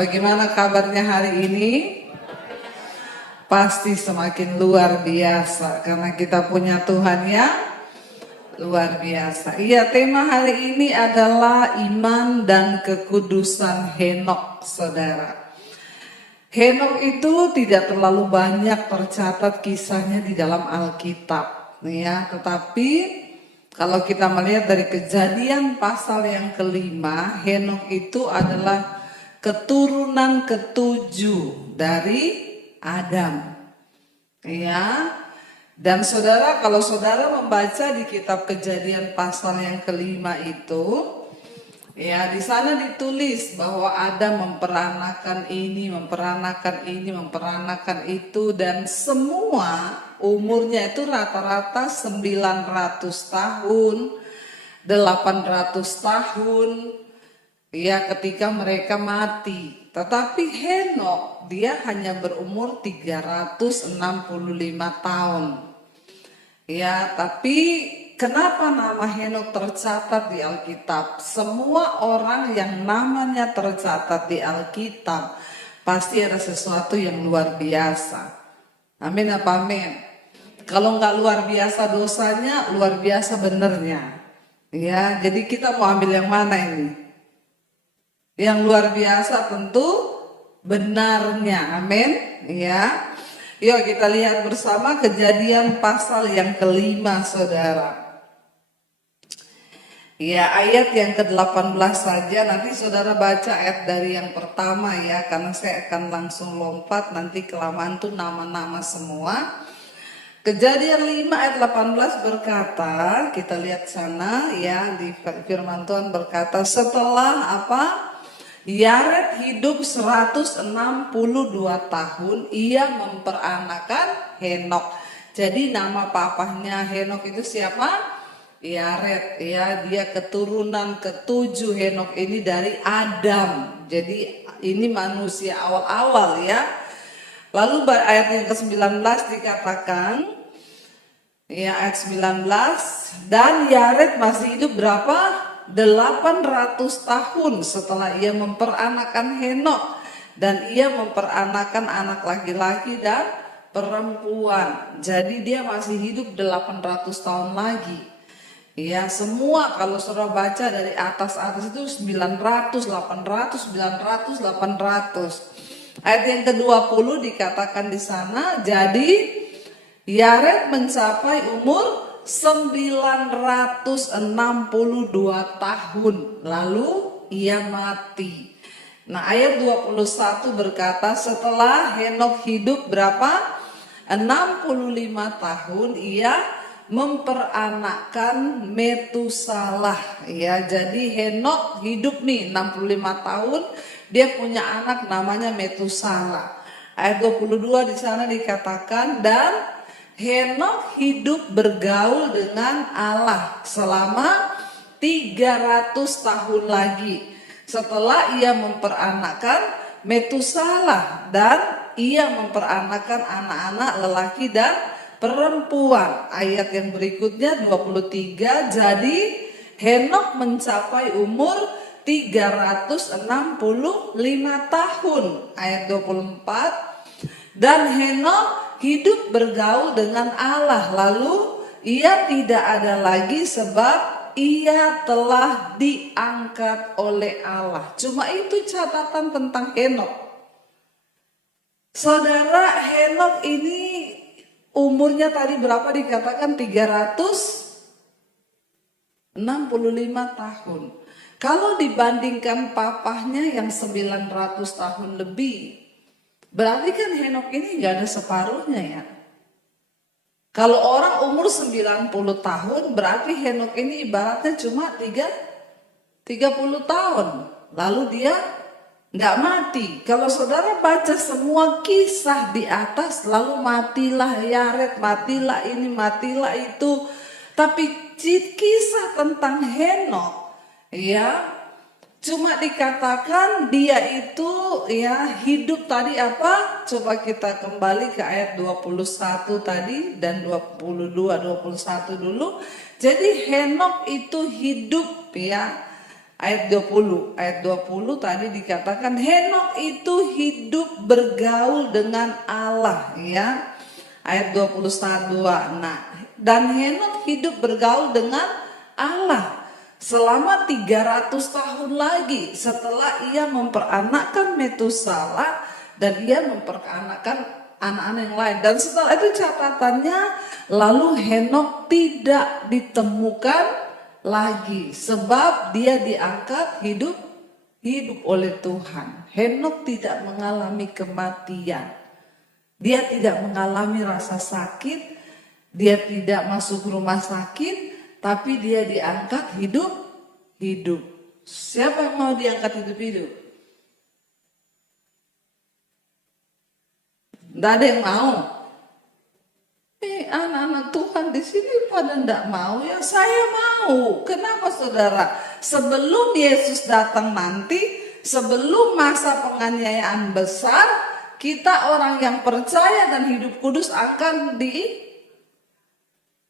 Bagaimana kabarnya hari ini? Pasti semakin luar biasa karena kita punya Tuhan yang luar biasa. Iya, tema hari ini adalah iman dan kekudusan Henok, saudara. Henok itu tidak terlalu banyak tercatat kisahnya di dalam Alkitab, ya. Tetapi kalau kita melihat dari Kejadian pasal yang kelima, Henok itu adalah keturunan ketujuh dari Adam, ya. Dan saudara, kalau saudara membaca di kitab Kejadian pasal yang kelima itu, ya, di sana ditulis bahwa Adam memperanakan ini, memperanakan itu, dan semua umurnya itu rata-rata 900 tahun, 800 tahun, ya, ketika mereka mati. Tetapi Henok dia hanya berumur 365 tahun. Ya, tapi kenapa nama Henok tercatat di Alkitab? Semua orang yang namanya tercatat di Alkitab pasti ada sesuatu yang luar biasa. Amin apa amin? Kalau nggak luar biasa dosanya, luar biasa benernya. Ya, jadi kita mau ambil yang mana ini? Yang luar biasa tentu benarnya, amin, ya. Yuk kita lihat bersama Kejadian pasal yang kelima, saudara. Ya, ayat yang ke-18 saja, nanti saudara baca ayat dari yang pertama ya, karena saya akan langsung lompat, nanti kelamaan tuh nama-nama semua. Kejadian 5 ayat 18 berkata, kita lihat sana ya, di firman Tuhan berkata, setelah apa? Yared hidup 162 tahun, ia memperanakan Henok. Jadi nama papahnya Henok itu siapa? Yared, ya, dia keturunan ketujuh. Henok ini dari Adam. Jadi ini manusia awal-awal ya. Lalu ayat yang ke-19 dikatakan, ya, ayat 19, dan Yared masih hidup berapa? 800 tahun setelah ia memperanakan Henok, dan ia memperanakan anak laki-laki dan perempuan. Jadi dia masih hidup 800 tahun lagi. Ya, semua kalau saudara baca dari atas itu 900, 800, 900, 800. Ayat yang ke-20 dikatakan di sana, jadi Yared mencapai umur 962 tahun, lalu ia mati. Nah, ayat 21 berkata, setelah Henok hidup berapa? 65 tahun, ia memperanakkan Metusalah. Ya, jadi Henok hidup nih 65 tahun, dia punya anak namanya Metusalah. Ayat 22 di sana dikatakan, dan Henok hidup bergaul dengan Allah selama 300 tahun lagi setelah ia memperanakkan Metusalah, dan ia memperanakkan anak-anak lelaki dan perempuan. Ayat yang berikutnya 23, jadi Henok mencapai umur 365 tahun. Ayat 24, dan Henok hidup bergaul dengan Allah, lalu ia tidak ada lagi sebab ia telah diangkat oleh Allah. Cuma itu catatan tentang Henok. Saudara, Henok ini umurnya tadi berapa dikatakan? 365 tahun. Kalau dibandingkan papahnya yang 900 tahun lebih, berarti kan Henok ini gak ada separuhnya ya. Kalau orang umur 90 tahun, berarti Henok ini ibaratnya cuma 30 tahun. Lalu dia gak mati. Kalau saudara baca semua kisah di atas, lalu matilah Yared, matilah ini, matilah itu. Tapi kisah tentang Henok, ya, cuma dikatakan dia itu ya hidup tadi apa? Coba kita kembali ke ayat 21 tadi dan 22, 21 dulu. Jadi Henok itu hidup ya ayat 20. Ayat 20 tadi dikatakan Henok itu hidup bergaul dengan Allah, ya. Ayat 21. Nah, dan Henok hidup bergaul dengan Allah selama 300 tahun lagi setelah ia memperanakkan Metusala dan ia memperanakkan anak-anak yang lain. Dan setelah itu catatannya, lalu Henok tidak ditemukan lagi sebab dia diangkat hidup oleh Tuhan. Henok tidak mengalami kematian. Dia tidak mengalami rasa sakit, dia tidak masuk rumah sakit, tapi dia diangkat hidup. Siapa yang mau diangkat hidup? Tidak ada yang mau. Anak-anak Tuhan di sini pada tidak mau, ya saya mau. Kenapa saudara? Sebelum Yesus datang nanti, sebelum masa penganiayaan besar, kita orang yang percaya dan hidup kudus akan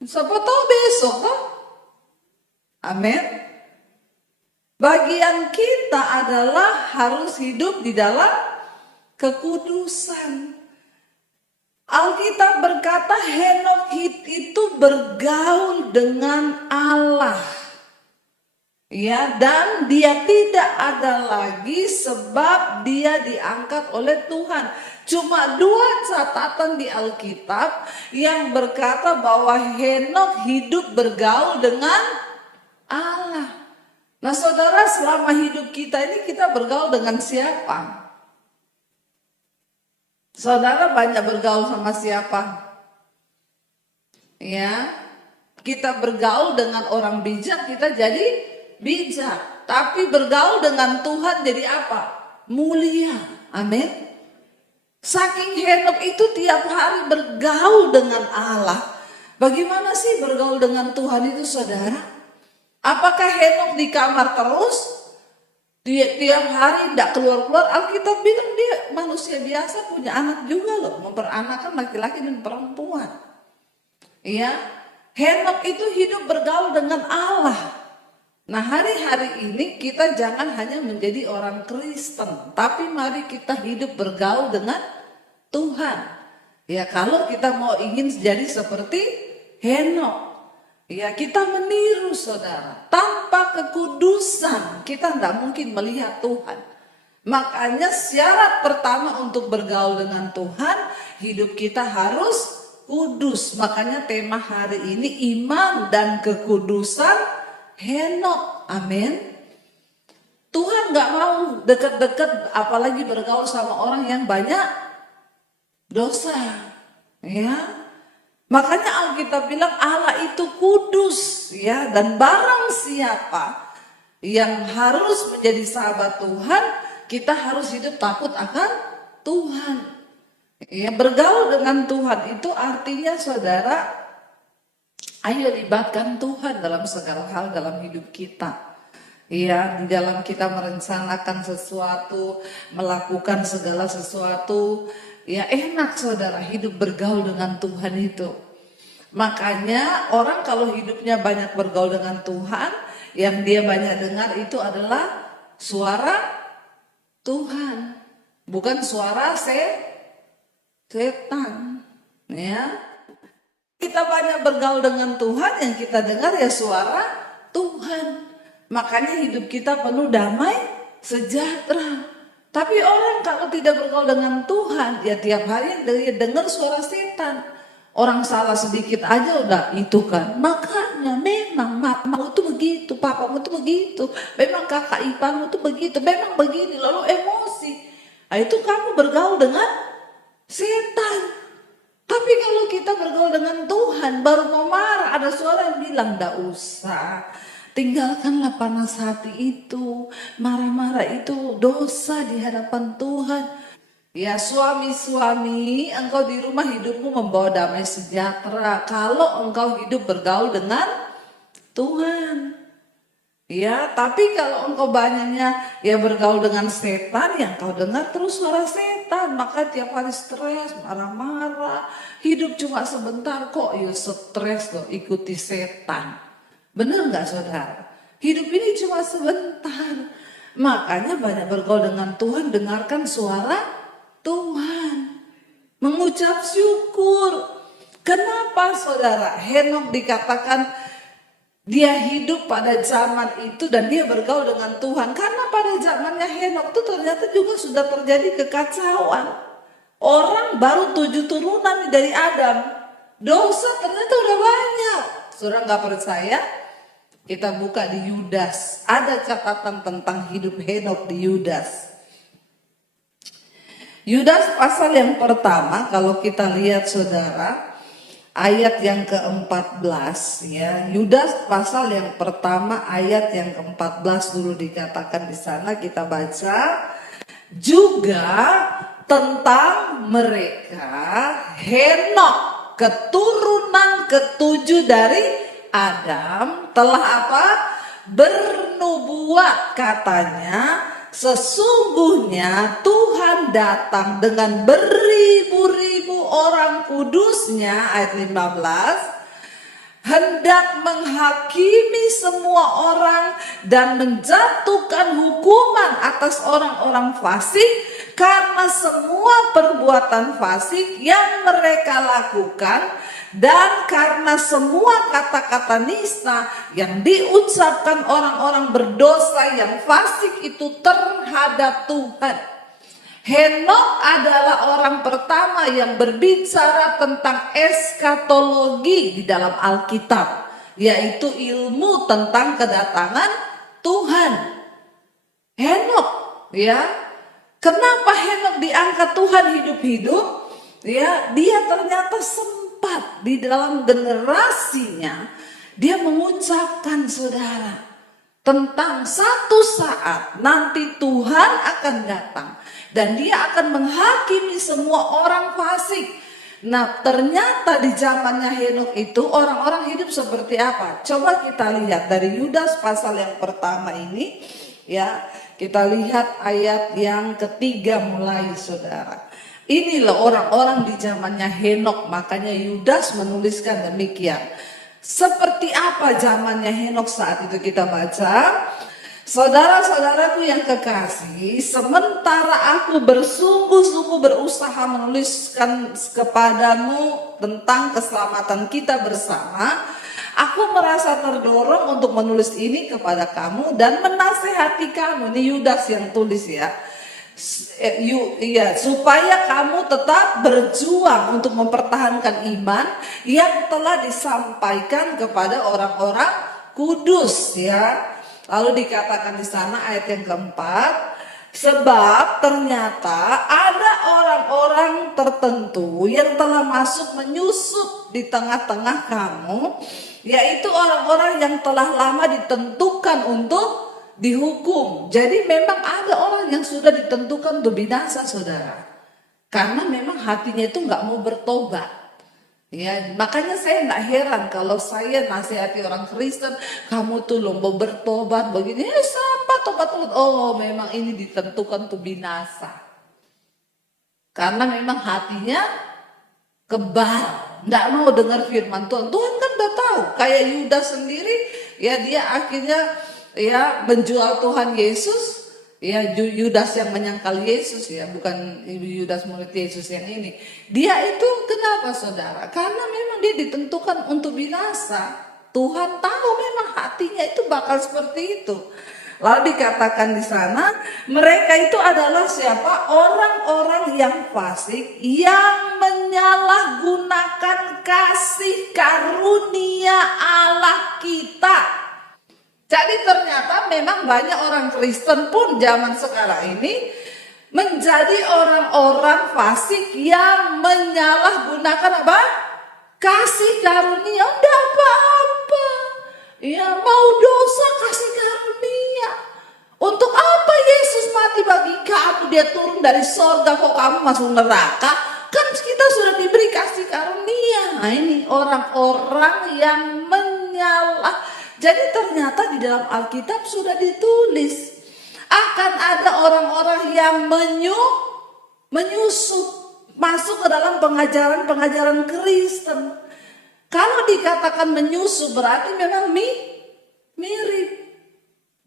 siapa tahu besok, toh? Amin. Bagian kita adalah harus hidup di dalam kekudusan. Alkitab berkata Henok itu bergaul dengan Allah. Ya, dan dia tidak ada lagi sebab dia diangkat oleh Tuhan. Cuma 2 catatan di Alkitab yang berkata bahwa Henok hidup bergaul dengan Allah. Nah saudara, selama hidup kita ini kita bergaul dengan siapa? Saudara banyak bergaul sama siapa? Ya, kita bergaul dengan orang bijak, kita jadi bijak. Tapi bergaul dengan Tuhan jadi apa? Mulia. Amin. Saking Henok itu tiap hari bergaul dengan Allah. Bagaimana sih bergaul dengan Tuhan itu saudara? Apakah Henok di kamar terus? Dia tiap hari tidak keluar-keluar. Alkitab bilang dia manusia biasa, punya anak juga loh, memperanakkan laki-laki dan perempuan. Ya, Henok itu hidup bergaul dengan Allah. Nah hari-hari ini kita jangan hanya menjadi orang Kristen, tapi mari kita hidup bergaul dengan Tuhan. Ya kalau kita mau ingin jadi seperti Henok, ya kita meniru saudara. Tanpa kekudusan kita tidak mungkin melihat Tuhan. Makanya syarat pertama untuk bergaul dengan Tuhan, hidup kita harus kudus. Makanya tema hari ini iman dan kekudusan Henok. Amin. Tuhan gak mau dekat-dekat apalagi bergaul sama orang yang banyak dosa. Ya. Makanya Alkitab bilang Allah itu kudus, ya, dan barang siapa yang harus menjadi sahabat Tuhan, kita harus hidup takut akan Tuhan. Ya, bergaul dengan Tuhan itu artinya saudara, ayo libatkan Tuhan dalam segala hal dalam hidup kita. Ya, di dalam kita merencanakan sesuatu, melakukan segala sesuatu, ya enak saudara hidup bergaul dengan Tuhan itu. Makanya orang kalau hidupnya banyak bergaul dengan Tuhan, yang dia banyak dengar itu adalah suara Tuhan, bukan suara setan. Ya. Kita banyak bergaul dengan Tuhan, yang kita dengar ya suara Tuhan. Makanya hidup kita penuh damai, sejahtera. Tapi orang kalau tidak bergaul dengan Tuhan, ya tiap hari dia dengar suara setan. Orang salah sedikit aja udah itu kan. Makanya memang mamamu tuh begitu, papamu tuh begitu. Memang kakak iparmu tuh begitu, memang begini, lalu emosi. Nah, itu kamu bergaul dengan setan. Tapi kalau kita bergaul dengan Tuhan, baru mau marah, ada suara yang bilang, "Nggak usah, tinggalkanlah panas hati itu, marah-marah itu dosa di hadapan Tuhan." Ya suami-suami, engkau di rumah hidupmu membawa damai sejahtera kalau engkau hidup bergaul dengan Tuhan. Ya, tapi kalau engkau banyaknya ya bergaul dengan setan, yang kau dengar terus suara setan, maka tiap hari stres, marah-marah, hidup cuma sebentar kok, ya stres loh, ikuti setan. Benar nggak saudara? Hidup ini cuma sebentar. Makanya banyak bergaul dengan Tuhan, dengarkan suara Tuhan. Mengucap syukur. Kenapa saudara Henokh dikatakan dia hidup pada zaman itu dan dia bergaul dengan Tuhan? Karena pada zamannya Henokh itu ternyata juga sudah terjadi kekacauan. Orang baru 7 turunan dari Adam. Dosa ternyata udah banyak. Saudara nggak percaya? Kita buka di Yudas. Ada catatan tentang hidup Henokh di Yudas. Yudas pasal yang pertama, kalau kita lihat saudara, ayat yang ke-14 ya. Yudas pasal yang pertama ayat yang ke-14 dulu dikatakan di sana, kita baca. Juga tentang mereka Henokh, keturunan ke-7 dari Adam, telah apa? Bernubuat, katanya, sesungguhnya Tuhan datang dengan beribu-ribu orang kudusnya, ayat 15, hendak menghakimi semua orang dan menjatuhkan hukuman atas orang-orang fasik karena semua perbuatan fasik yang mereka lakukan dan karena semua kata-kata nista yang diucapkan orang-orang berdosa yang fasik itu terhadap Tuhan. Henokh adalah orang pertama yang berbicara tentang eskatologi di dalam Alkitab, yaitu ilmu tentang kedatangan Tuhan. Henokh, ya. Kenapa Henokh diangkat Tuhan hidup-hidup? Ya, dia ternyata sempat di dalam generasinya dia mengucapkan saudara tentang satu saat nanti Tuhan akan datang dan dia akan menghakimi semua orang fasik. Nah, ternyata di zamannya Henokh itu orang-orang hidup seperti apa? Coba kita lihat dari Yudas pasal yang pertama ini, ya. Kita lihat ayat yang ketiga mulai saudara. Inilah orang-orang di zamannya Henokh, makanya Yudas menuliskan demikian. Seperti apa zamannya Henokh saat itu kita baca. Saudara-saudaraku yang kekasih, sementara aku bersungguh-sungguh berusaha menuliskan kepadamu tentang keselamatan kita bersama, aku merasa terdorong untuk menulis ini kepada kamu dan menasehati kamu. Ini Yudas yang tulis ya. Supaya kamu tetap berjuang untuk mempertahankan iman yang telah disampaikan kepada orang-orang kudus ya. Lalu dikatakan di sana ayat yang keempat, sebab ternyata ada orang-orang tertentu yang telah masuk menyusup di tengah-tengah kamu, yaitu orang-orang yang telah lama ditentukan untuk dihukum. Jadi memang ada orang yang sudah ditentukan untuk binasa saudara, karena memang hatinya itu nggak mau bertobat. Ya, makanya saya nggak heran kalau saya nasihati orang Kristen, kamu tuh loh mau bertobat begini, siapa tobat? Oh, memang ini ditentukan untuk binasa. Karena memang hatinya kebal, nggak mau dengar firman Tuhan. Tuhan kan udah tahu, kayak Yudas sendiri, ya dia akhirnya ya menjual Tuhan Yesus. Ya, Yudas yang menyangkal Yesus ya, bukan Yudas murid Yesus yang ini. Dia itu kenapa saudara? Karena memang dia ditentukan untuk binasa. Tuhan tahu memang hatinya itu bakal seperti itu. Lalu dikatakan di sana, mereka itu adalah siapa? Orang-orang yang fasik yang menyalahgunakan kasih karunia Allah kita. Jadi ternyata memang banyak orang Kristen pun zaman sekarang ini menjadi orang-orang fasik yang menyalahgunakan apa? Kasih karunia. Udah apa-apa. Ya mau dosa kasih karunia. Untuk apa Yesus mati bagi kamu? Dia turun dari sorga kok kamu masuk neraka? Kan kita sudah diberi kasih karunia. Nah ini orang-orang yang Jadi ternyata di dalam Alkitab sudah ditulis akan ada orang-orang yang menyusup masuk ke dalam pengajaran Kristen. Kalau dikatakan menyusup berarti memang mirip.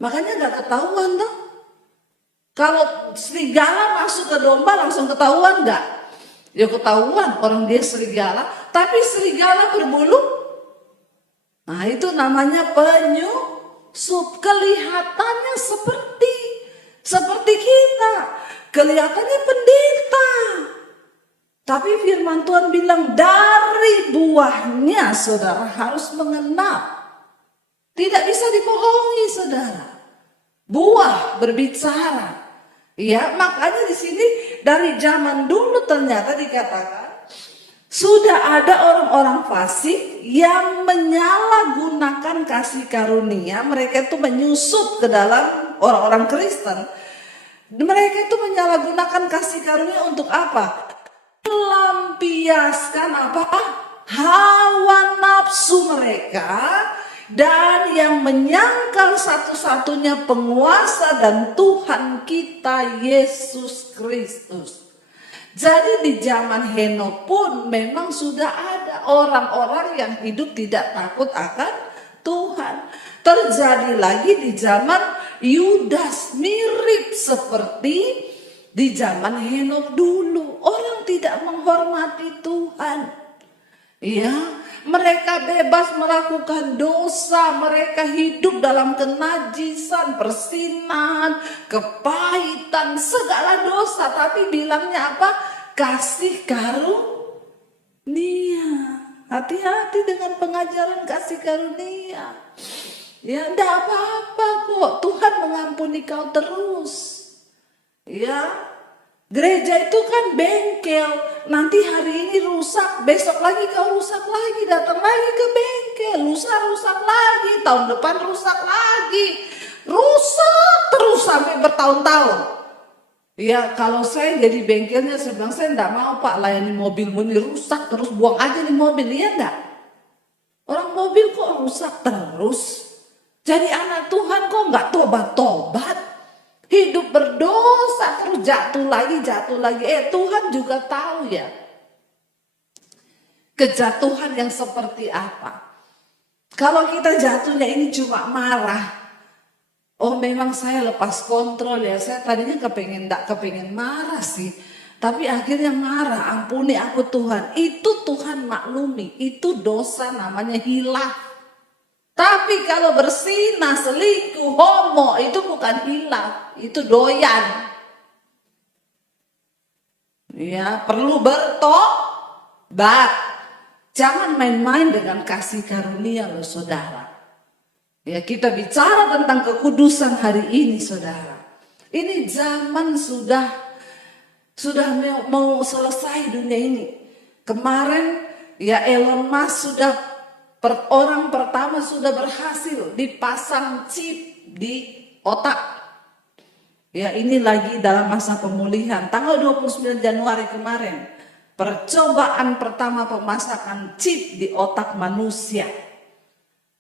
Makanya nggak ketahuan tuh. Kalau serigala masuk ke domba langsung ketahuan nggak? Ya ketahuan orang dia serigala, tapi serigala berbulu. Nah itu namanya penyusup. Kelihatannya seperti kita. Kelihatannya pendeta. Tapi firman Tuhan bilang dari buahnya saudara harus mengenal. Tidak bisa dibohongi saudara. Buah berbicara. Ya, makanya di sini dari zaman dulu ternyata dikatakan sudah ada orang-orang fasik yang menyalahgunakan kasih karunia. Mereka itu menyusup ke dalam orang-orang Kristen. Mereka itu menyalahgunakan kasih karunia untuk apa? Melampiaskan apa? Hawa nafsu mereka. Dan yang menyangkal satu-satunya penguasa dan Tuhan kita Yesus Kristus. Jadi di zaman Henokh pun memang sudah ada orang-orang yang hidup tidak takut akan Tuhan. Terjadi lagi di zaman Yudas, mirip seperti di zaman Henokh dulu. Orang tidak menghormati Tuhan. Ya, mereka bebas melakukan dosa, mereka hidup dalam kenajisan, persinahan, kepahitan, segala dosa. Tapi bilangnya apa? Kasih karunia. Hati-hati dengan pengajaran kasih karunia. Ya, enggak apa-apa kok. Tuhan mengampuni kau terus. Ya. Gereja itu kan bengkel, nanti hari ini rusak, besok lagi kau rusak lagi, datang lagi ke bengkel, lusa rusak lagi, tahun depan rusak lagi, rusak terus sampai bertahun-tahun. Ya kalau saya jadi bengkelnya, saya bilang saya enggak mau Pak layani mobilmu ini rusak terus, buang aja nih mobil, iya enggak? Orang mobil kok rusak terus? Jadi anak Tuhan kok enggak tobat-tobat? Hidup berdosa terus jatuh lagi. Tuhan juga tahu ya kejatuhan yang seperti apa. Kalau kita jatuhnya ini cuma marah. Oh memang saya lepas kontrol ya. Saya tadinya enggak kepengen marah sih. Tapi akhirnya marah. Ampuni aku Tuhan. Itu Tuhan maklumi. Itu dosa namanya hilaf. Tapi kalau bersinah, selingkuh, homo itu bukan hilaf, itu doyan. Ya, perlu bertobat. Jangan main-main dengan kasih karunia loh saudara. Ya, kita bicara tentang kekudusan hari ini saudara. Ini zaman sudah mau selesai dunia ini. Kemarin ya Elon Musk sudah orang pertama sudah berhasil dipasang chip di otak. Ya ini lagi dalam masa pemulihan. Tanggal 29 Januari kemarin. Percobaan pertama pemasangan chip di otak manusia.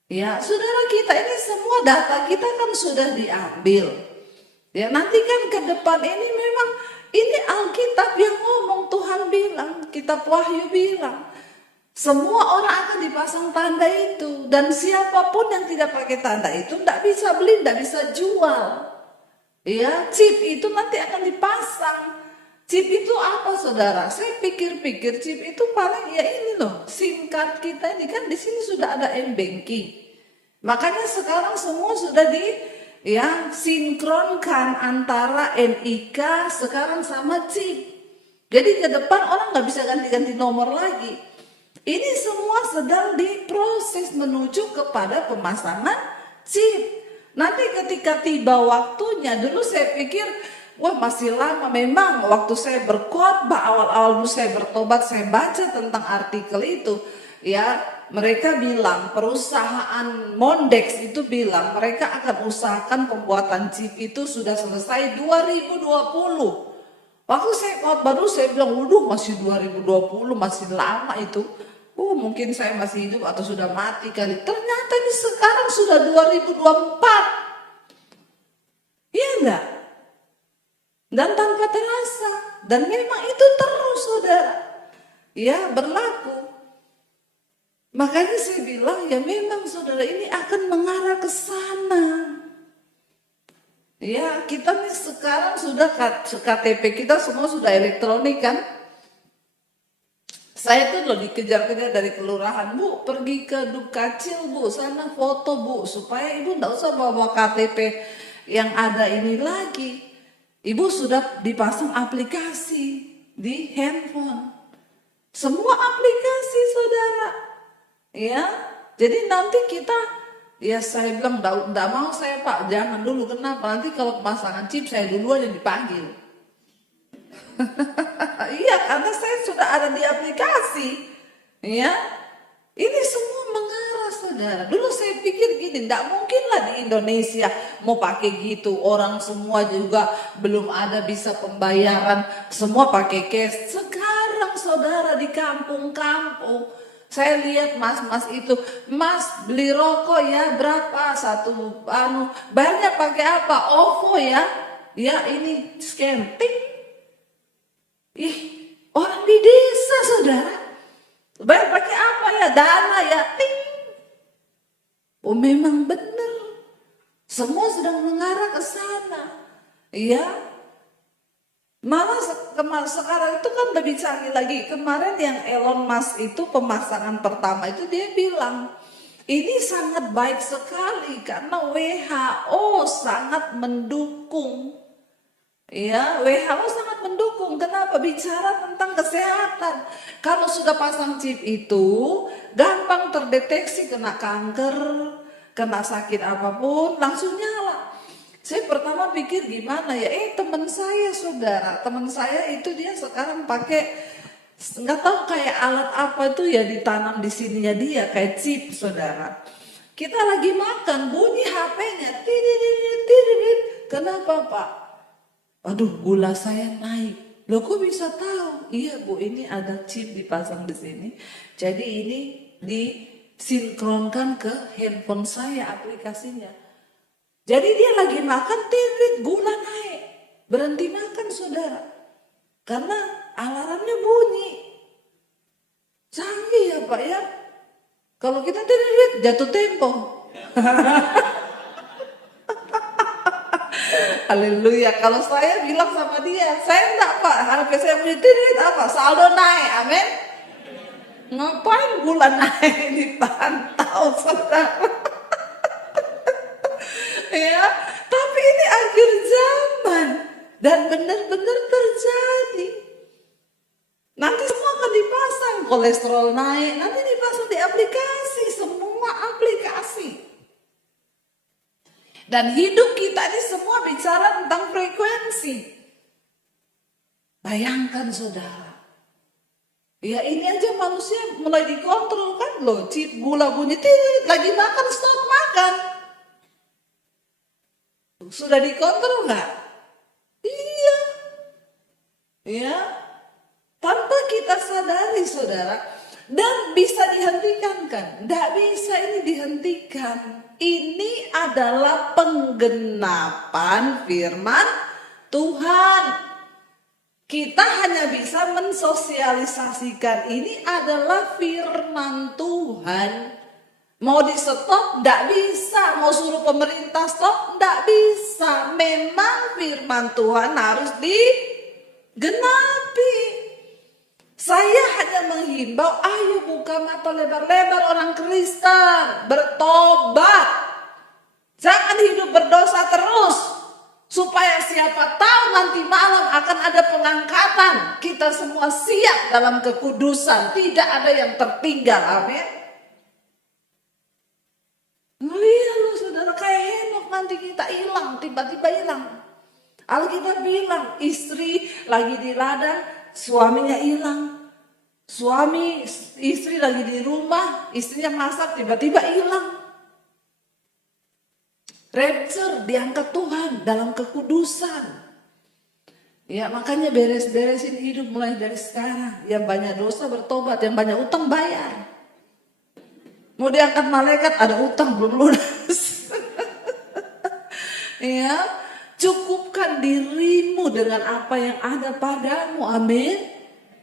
Ya saudara kita ini semua data kita kan sudah diambil. Ya nanti kan ke depan ini memang ini Alkitab yang ngomong, Tuhan bilang, kitab Wahyu bilang. Semua orang akan dipasang tanda itu. Dan siapapun yang tidak pakai tanda itu tidak bisa beli, tidak bisa jual. Ya, chip itu nanti akan dipasang. Chip itu apa saudara? Saya pikir-pikir chip itu paling ya ini loh. SIM card kita ini kan di sini sudah ada M-Banking. Makanya sekarang semua sudah sinkronkan antara NIK sekarang sama chip. Jadi ke depan orang nggak bisa ganti-ganti nomor lagi. Ini semua sedang diproses menuju kepada pemasangan chip. Nanti ketika tiba waktunya, dulu saya pikir, wah masih lama. Memang waktu saya berkhotbah awal-awal saya bertobat, saya baca tentang artikel itu. Ya, mereka bilang perusahaan Mondex itu bilang mereka akan usahakan pembuatan chip itu sudah selesai 2020. Waktu saya khotbah baru saya bilang, waduh masih 2020, masih lama itu. Mungkin saya masih hidup atau sudah mati kali. Ternyata ini sekarang sudah 2024. Iya enggak? Dan tanpa terasa. Dan memang itu terus saudara. Ya berlaku. Makanya saya bilang ya memang saudara ini akan mengarah ke sana. Ya, kita nih sekarang sudah KTP kita semua sudah elektronik kan. Saya tuh loh dikejar-kejar dari kelurahan, Bu, pergi ke Dukcapil, Bu, sana foto, Bu, supaya Ibu nggak usah bawa KTP yang ada ini lagi. Ibu sudah dipasang aplikasi di handphone. Semua aplikasi, saudara. Ya, jadi nanti kita, ya saya bilang, enggak mau saya Pak, jangan dulu. Kenapa? Nanti kalau pemasangan chip saya duluan yang dipanggil. Iya, karena saya sudah ada di aplikasi. Ya, ini semua mengarah, saudara. Dulu saya pikir gini, enggak mungkin lah di Indonesia mau pakai gitu. Orang semua juga belum ada bisa pembayaran, semua pakai cash. Sekarang saudara di kampung-kampung, saya lihat mas-mas itu, Mas beli rokok ya berapa satu bayarnya pakai apa? OVO ya. Ya ini scan, ting. Ih, orang di desa, saudara. Bayar pakai apa ya? Dana ya, ting. Oh memang benar. Semua sedang mengarah ke sana. Ya. Malah sekarang itu kan lebih canggih lagi. Kemarin yang Elon Musk itu pemasangan pertama itu dia bilang, ini sangat baik sekali karena WHO sangat mendukung. Ya, WHO sangat mendukung. Kenapa? Bicara tentang kesehatan. Kalau sudah pasang chip itu, gampang terdeteksi kena kanker, kena sakit apapun, langsung nyala. Saya pertama pikir gimana ya, teman saya, saudara, teman saya itu dia sekarang pakai, nggak tahu kayak alat apa itu ya ditanam di sininya dia, kayak chip, saudara. Kita lagi makan, bunyi HP-nya, tirit. Kenapa Pak? Aduh, gula saya naik. Loh kok bisa tahu? Iya Bu, ini ada chip dipasang di sini. Jadi ini disinkronkan ke handphone saya aplikasinya. Jadi dia lagi makan, tirit, gula naik. Berhenti makan, saudara. Karena alarmnya bunyi. Canggih ya Pak ya. Kalau kita tirit, jatuh tempo. Haleluya. Kalau saya bilang sama dia, saya enggak Pak, HP saya punya tirit apa? Saldo naik, amin. Ngapain gula naik dipantau, saudara? Ya, tapi ini akhir zaman dan benar-benar terjadi. Nanti semua akan dipasang, kolesterol naik, nanti dipasang di aplikasi, semua aplikasi. Dan hidup kita ini semua bicara tentang frekuensi. Bayangkan saudara. Ya ini aja manusia mulai dikontrol kan loh, chip gula bunyi, tirit, lagi makan stop makan. Sudah dikontrol nggak? Iya. Ya. Tanpa kita sadari saudara. Dan bisa dihentikan kan? Nggak bisa ini dihentikan. Ini adalah penggenapan firman Tuhan. Kita hanya bisa mensosialisasikan ini adalah firman Tuhan. Mau di stop, enggak bisa. Mau suruh pemerintah stop, enggak bisa. Memang firman Tuhan harus digenapi. Saya hanya menghimbau, ayo buka mata lebar-lebar orang Kristen. Bertobat. Jangan hidup berdosa terus. Supaya siapa tahu nanti malam akan ada pengangkatan. Kita semua siap dalam kekudusan. Tidak ada yang tertinggal. Amin. Lihat lu saudara, kayak Henok nanti kita hilang, tiba-tiba hilang. Alkitab bilang istri lagi di ladang, suaminya hilang. Istri lagi di rumah, istrinya masak, tiba-tiba hilang. Rapture diangkat Tuhan dalam kekudusan. Ya makanya beres-beresin hidup mulai dari sekarang. Yang banyak dosa bertobat, yang banyak utang bayar. Mau diangkat malaikat ada utang belum lunas. Ya, cukupkan dirimu dengan apa yang ada padamu. Amin.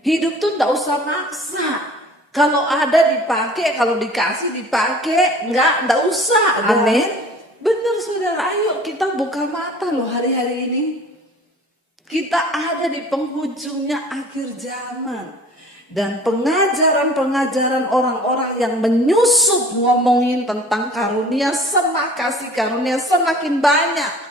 Hidup tuh enggak usah maksa. Kalau ada dipakai, kalau dikasih dipakai, enggak usah. Amin. Benar saudara, ayo kita buka mata loh hari-hari ini. Kita ada di penghujungnya akhir zaman. Dan pengajaran-pengajaran orang-orang yang menyusup ngomongin tentang karunia, kasih karunia semakin banyak.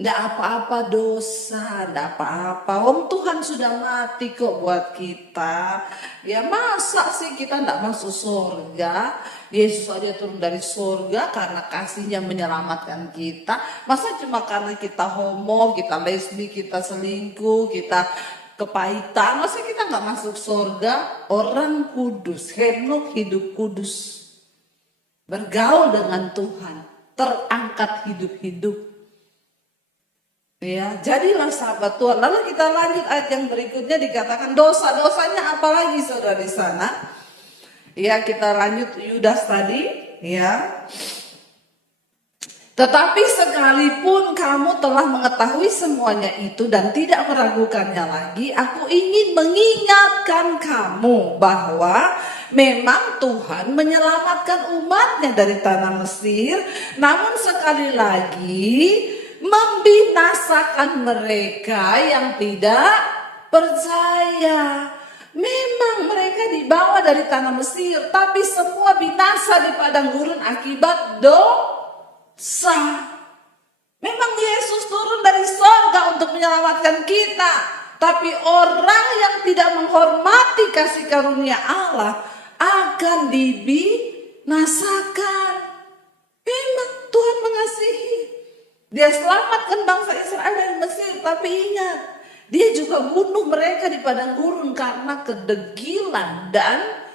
Nggak apa-apa dosa, nggak apa-apa. Tuhan sudah mati kok buat kita. Ya masa sih kita nggak masuk surga? Yesus aja turun dari surga karena kasihnya menyelamatkan kita. Masa cuma karena kita homo, kita lesbi, kita selingkuh, kita kepahitan, masa kita nggak masuk surga? Orang kudus, Henok hidup kudus, bergaul dengan Tuhan, terangkat hidup-hidup. Ya, jadilah sahabat Tuhan. Lalu kita lanjut ayat yang berikutnya, dikatakan dosa-dosanya apalagi saudara di sana. Ya, kita lanjut Yudas tadi, ya. Tetapi sekalipun kamu telah mengetahui semuanya itu dan tidak meragukannya lagi, aku ingin mengingatkan kamu bahwa memang Tuhan menyelamatkan umatnya dari tanah Mesir, namun sekali lagi membinasakan mereka yang tidak percaya. Memang mereka dibawa dari tanah Mesir, tapi semua binasa di padang gurun akibat dosa. Memang Yesus turun dari surga untuk menyelamatkan kita, tapi orang yang tidak menghormati kasih karunia Allah akan dibinasakan. Memang Tuhan mengasihi. Dia selamatkan bangsa Israel dari Mesir, tapi ingat, dia juga bunuh mereka di padang gurun karena kedegilan dan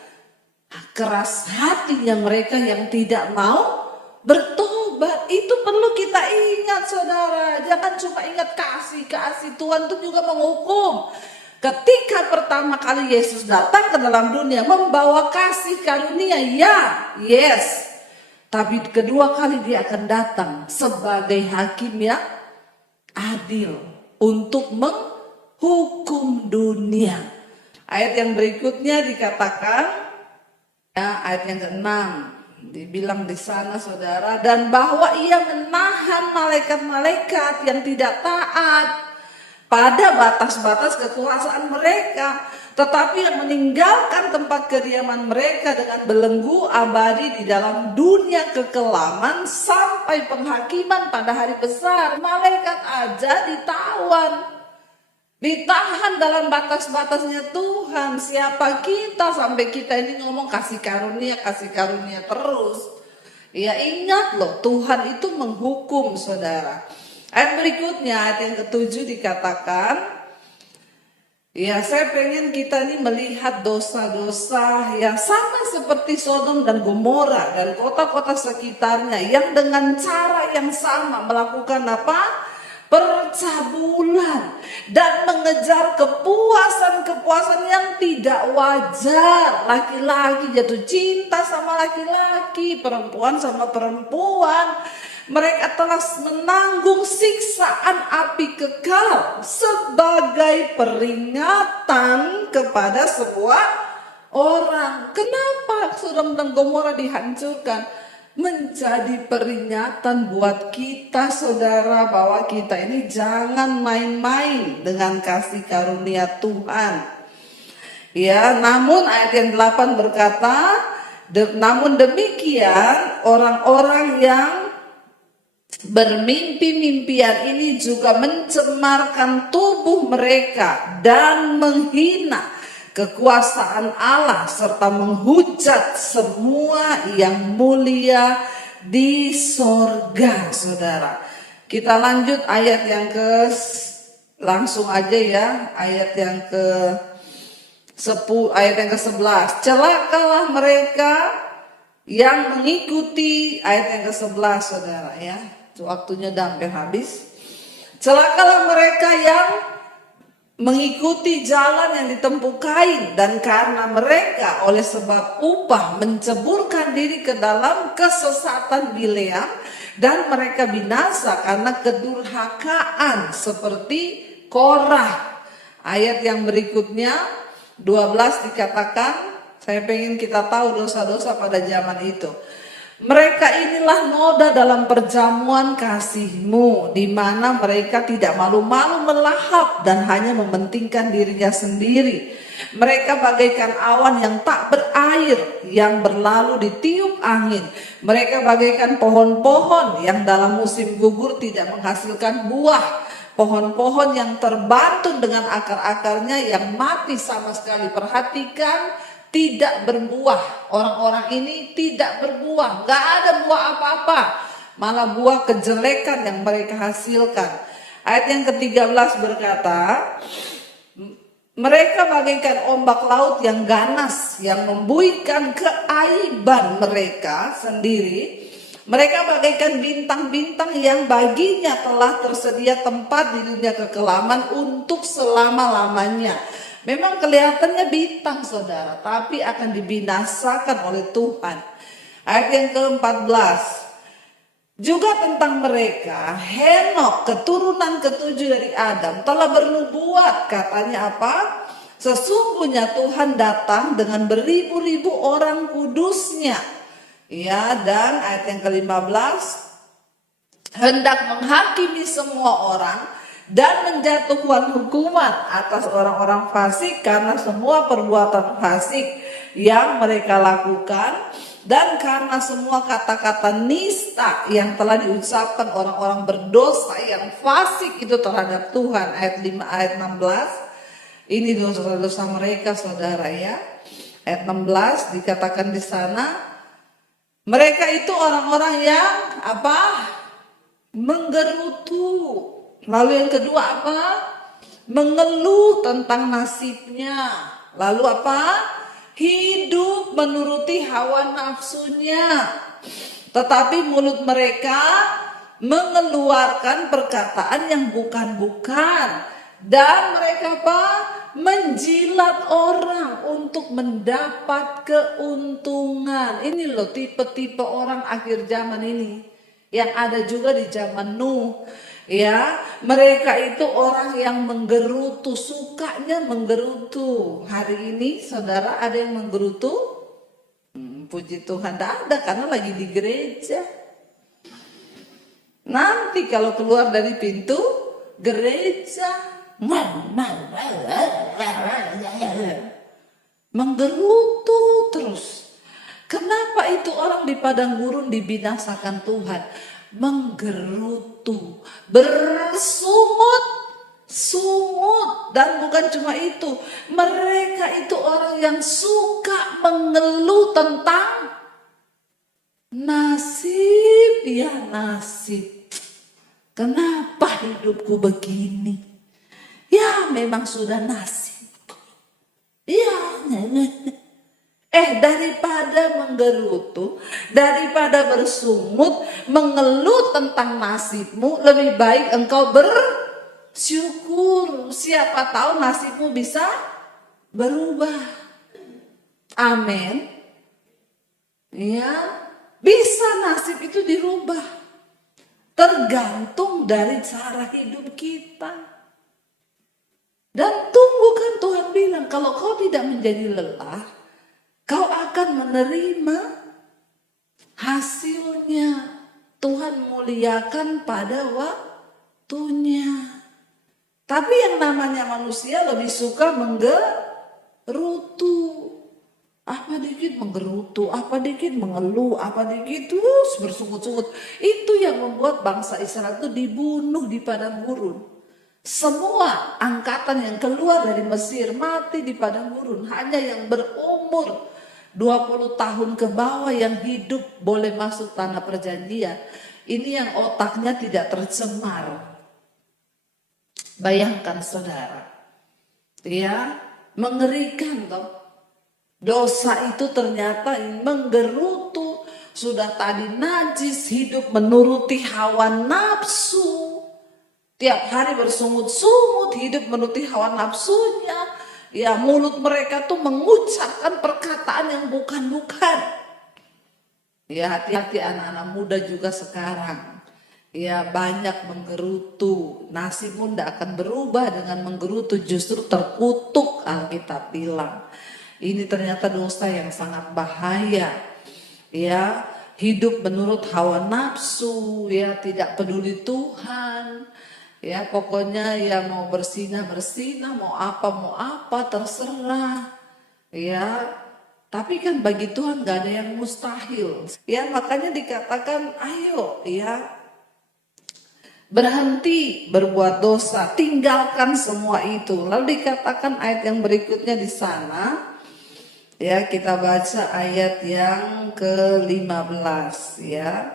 keras hatinya mereka yang tidak mau bertobat. Itu perlu kita ingat saudara. Jangan cuma ingat kasih Tuhan itu juga menghukum. Ketika pertama kali Yesus datang ke dalam dunia membawa kasih karunia, yes. Tapi kedua kali dia akan datang sebagai hakim yang adil untuk menghukum dunia. Ayat yang berikutnya dikatakan, ya, ayat yang ke-6 dibilang di sana saudara, dan bahwa ia menahan malaikat-malaikat yang tidak taat pada batas-batas kekuasaan mereka, tetapi yang meninggalkan tempat kediaman mereka dengan belenggu abadi di dalam dunia kekelaman sampai penghakiman pada hari besar. Malaikat aja ditahan dalam batas-batasnya Tuhan. Siapa kita sampai kita ini ngomong kasih karunia terus. Ya ingat loh, Tuhan itu menghukum saudara. Ayat berikutnya, ayat yang ke-7 dikatakan, ya saya pengen kita ini melihat dosa-dosa yang sama seperti Sodom dan Gomora dan kota-kota sekitarnya yang dengan cara yang sama melakukan apa? Percabulan dan mengejar kepuasan yang tidak wajar. Laki-laki jatuh cinta sama laki-laki, perempuan sama perempuan. Mereka telah menanggung siksaan api kekal sebagai peringatan kepada semua orang. Kenapa Sodom dan Gomora dihancurkan? Menjadi peringatan buat kita saudara, bahwa kita ini jangan main-main dengan kasih karunia Tuhan. Ya, namun ayat yang 8 berkata, namun demikian orang-orang yang bermimpi-mimpian ini juga mencemarkan tubuh mereka dan menghina kekuasaan Allah serta menghujat semua yang mulia di sorga saudara. Kita lanjut ayat yang langsung aja ya, ayat yang ke-11. Celakalah mereka yang mengikuti, ayat yang ke-11 saudara ya. Waktunya udah hampir habis. Celakalah mereka yang mengikuti jalan yang ditempuh Kain, dan karena mereka oleh sebab upah menceburkan diri ke dalam kesesatan Bileam, dan mereka binasa karena kedurhakaan seperti Korah. Ayat yang berikutnya 12 dikatakan, saya pengen kita tahu dosa-dosa pada zaman itu. Mereka inilah noda dalam perjamuan kasih-Mu, di mana mereka tidak malu-malu melahap dan hanya mementingkan dirinya sendiri. Mereka bagaikan awan yang tak berair, yang berlalu ditiup angin. Mereka bagaikan pohon-pohon yang dalam musim gugur tidak menghasilkan buah. Pohon-pohon yang terbantun dengan akar-akarnya yang mati sama sekali. Perhatikan, tidak berbuah. Orang-orang ini tidak berbuah, gak ada buah apa-apa, malah buah kejelekan yang mereka hasilkan. Ayat yang ke-13 berkata, mereka bagaikan ombak laut yang ganas, yang membuihkan keaiban mereka sendiri. Mereka bagaikan bintang-bintang yang baginya telah tersedia tempat di dunia kekelaman untuk selama-lamanya. Memang kelihatannya bintang, saudara, tapi akan dibinasakan oleh Tuhan. Ayat yang ke-14 juga tentang mereka, Henok keturunan ketujuh dari Adam telah bernubuat, katanya apa? Sesungguhnya Tuhan datang dengan beribu-ribu orang kudusnya. Ya, dan ayat yang ke-15, hendak menghakimi semua orang dan menjatuhkan hukuman atas orang-orang fasik karena semua perbuatan fasik yang mereka lakukan dan karena semua kata-kata nista yang telah diucapkan orang-orang berdosa yang fasik itu terhadap Tuhan. Ayat 5, ayat 16, ini dosa-dosa mereka, saudara, ya. Ayat 16 dikatakan di sana, mereka itu orang-orang yang apa? Menggerutu. Lalu yang kedua apa? Mengeluh tentang nasibnya. Lalu apa? Hidup menuruti hawa nafsunya. Tetapi mulut mereka mengeluarkan perkataan yang bukan-bukan. Dan mereka apa? Menjilat orang untuk mendapat keuntungan. Ini loh tipe-tipe orang akhir zaman ini, yang ada juga di zaman Nuh. Ya, mereka itu orang yang menggerutu, sukanya menggerutu. Hari ini saudara ada yang menggerutu? Puji Tuhan, tidak ada, karena lagi di gereja. Nanti kalau keluar dari pintu gereja, menggerutu terus. Kenapa itu orang di padang gurun dibinasakan Tuhan? Menggerutu, bersungut, dan bukan cuma itu, mereka itu orang yang suka mengeluh tentang nasib. Ya nasib, kenapa hidupku begini? Ya memang sudah nasib. Ya, daripada menggerutu, daripada bersungut, mengeluh tentang nasibmu, lebih baik engkau bersyukur. Siapa tahu nasibmu bisa berubah. Amin. Ya, bisa nasib itu dirubah. Tergantung dari cara hidup kita. Dan tunggu, kan Tuhan bilang, kalau kau tidak menjadi lelah, kau akan menerima hasilnya. Tuhan muliakan pada waktunya. Tapi yang namanya manusia lebih suka menggerutu. Apa dikit menggerutu, apa dikit mengeluh, apa dikit terus bersungut-sungut. Itu yang membuat bangsa Israel itu dibunuh di padang gurun. Semua angkatan yang keluar dari Mesir mati di padang gurun. Hanya yang berumur 20 tahun ke bawah yang hidup boleh masuk tanah perjanjian. Ini yang otaknya tidak tercemar. Bayangkan saudara, ya, mengerikan toh. Dosa itu ternyata menggerutu. Sudah tadi najis, hidup menuruti hawa nafsu. Tiap hari bersungut-sungut, hidup menuruti hawa nafsunya. Ya, mulut mereka tuh mengucapkan perkataan yang bukan-bukan. Ya, hati-hati anak-anak muda juga sekarang. Ya, banyak menggerutu. Nasibmu tidak akan berubah dengan menggerutu, justru terkutuk, Alkitab bilang. Ini ternyata dosa yang sangat bahaya. Ya, hidup menurut hawa nafsu, ya tidak peduli Tuhan. Ya pokoknya ya mau bersinah, mau apa terserah. Ya, tapi kan bagi Tuhan gak ada yang mustahil. Ya makanya dikatakan ayo ya berhenti berbuat dosa, tinggalkan semua itu. Lalu dikatakan ayat yang berikutnya di sana, ya kita baca ayat yang ke-15 ya.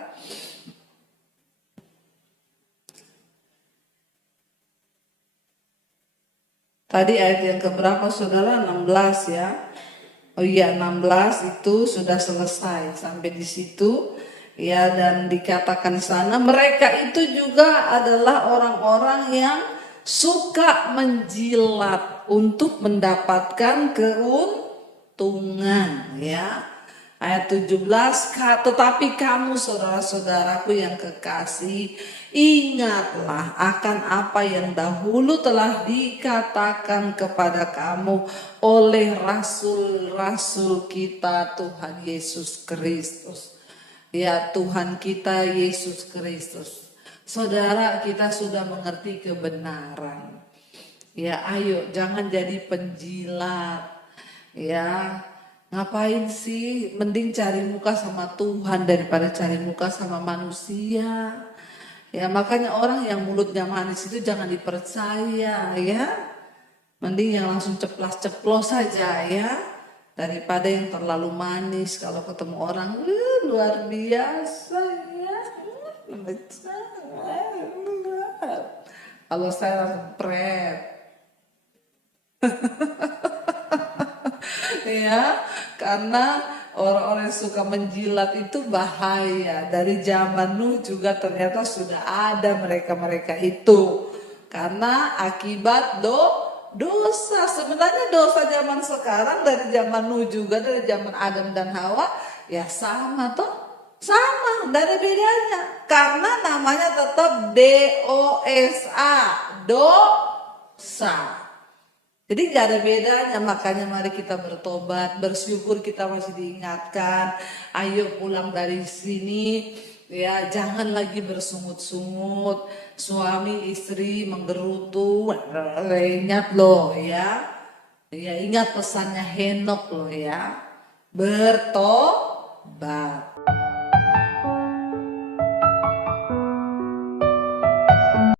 Tadi ayat yang keberapa saudara? 16 ya. Oh iya 16 itu sudah selesai sampai di situ. Ya dan dikatakan sana mereka itu juga adalah orang-orang yang suka menjilat untuk mendapatkan keuntungan ya. Ayat 17, tetapi kamu saudara-saudaraku yang kekasih, ingatlah akan apa yang dahulu telah dikatakan kepada kamu oleh rasul-rasul kita Tuhan Yesus Kristus. Ya Tuhan kita Yesus Kristus. Saudara kita sudah mengerti kebenaran. Ya ayo jangan jadi penjilat. Ya ngapain sih, mending cari muka sama Tuhan daripada cari muka sama manusia. Ya makanya orang yang mulutnya manis itu jangan dipercaya ya. Mending yang langsung ceplas-ceplos saja ya. Daripada yang terlalu manis kalau ketemu orang luar biasa ya. Kalau saya langsung pret. Ya, karena orang-orang yang suka menjilat itu bahaya. Dari zaman Nuh juga ternyata sudah ada mereka-mereka itu. Karena akibat dosa. Sebenarnya dosa zaman sekarang dari zaman Nuh juga, dari zaman Adam dan Hawa ya sama toh. Sama, tidak ada bedanya. Karena namanya tetap dosa, dosa. Jadi gak ada bedanya, makanya mari kita bertobat, bersyukur kita masih diingatkan. Ayo pulang dari sini, ya jangan lagi bersungut-sungut. Suami istri menggerutu, ingat loh ya. Ya ingat pesannya Henok loh ya. Bertobat.